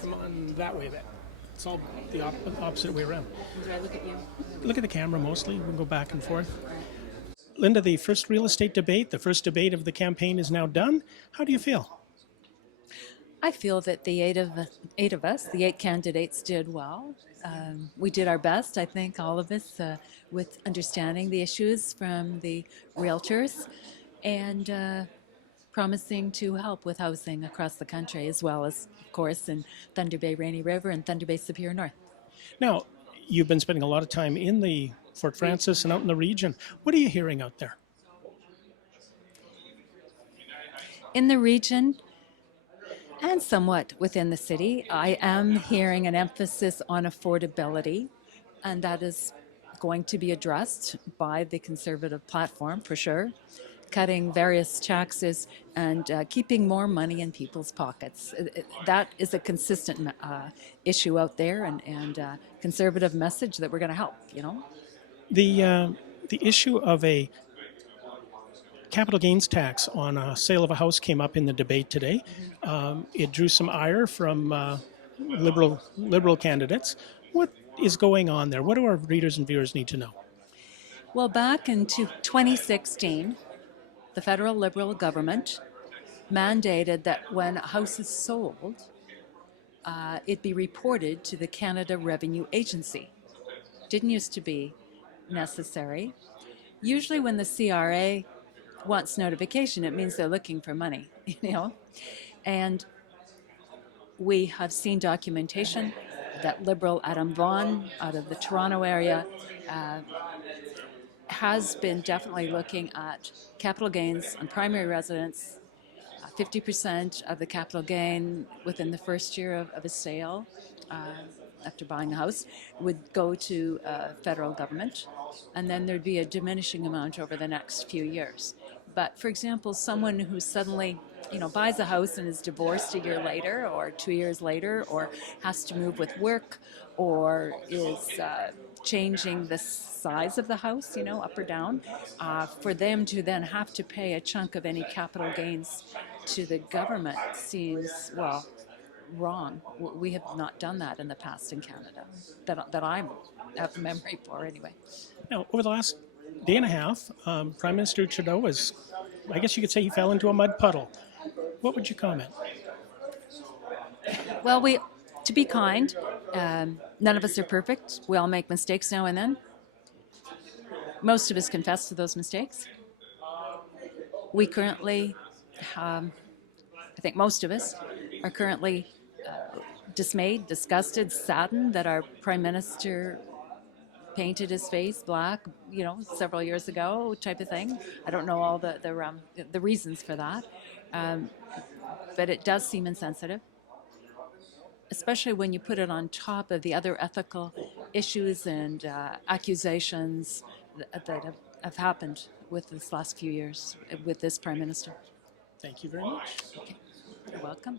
Come on that way then. It's all the opposite way around. Do I look at you? Look at the camera mostly. We can go back and forth. Linda, the first real estate debate, the first debate of the campaign is now done. How do you feel? I feel that the eight of us, the eight candidates, did well. We did our best, I think, all of us, with understanding the issues from the realtors and promising to help with housing across the country, as well as, of course, in Thunder Bay Rainy River and Thunder Bay Superior North. Now, you've been spending a lot of time in the Fort Francis and out in the region. What are you hearing out there? In the region, and somewhat within the city, I am hearing an emphasis on affordability, and that is going to be addressed by the Conservative platform for sure, cutting various taxes and keeping more money in people's pockets. That is a consistent issue out there, and Conservative message that we're going to help, you know. The issue of a capital gains tax on a sale of a house came up in the debate today. It drew some ire from liberal candidates. What is going on there? What do our readers and viewers need to know? Well, back in 2016, the federal Liberal government mandated that when a house is sold, it be reported to the Canada Revenue Agency. Didn't used to be necessary. Usually when the CRA wants notification, it means they're looking for money, you know. And we have seen documentation that Liberal Adam Vaughan out of the Toronto area has been definitely looking at capital gains on primary residence, 50% of the capital gain within the first year of a sale after buying a house would go to federal government, and then there'd be a diminishing amount over the next few years. But for example, someone who suddenly buys a house and is divorced a year later or 2 years later, or has to move with work, or is changing the size of the house, up or down, for them to then have to pay a chunk of any capital gains to the government seems, well, wrong. We have not done that in the past in Canada, that I have memory for anyway. Now, over the last day and a half, Prime Minister Trudeau was, I guess you could say he fell into a mud puddle. What would you comment? Well, to be kind, none of us are perfect. We all make mistakes now and then. Most of us confess to those mistakes. We currently, I think most of us, are currently dismayed, disgusted, saddened that our Prime Minister painted his face black, several years ago, type of thing. I don't know all the reasons for that, but it does seem insensitive, especially when you put it on top of the other ethical issues and accusations that have happened with this last few years with this Prime Minister. Thank you very much. Okay. You're welcome.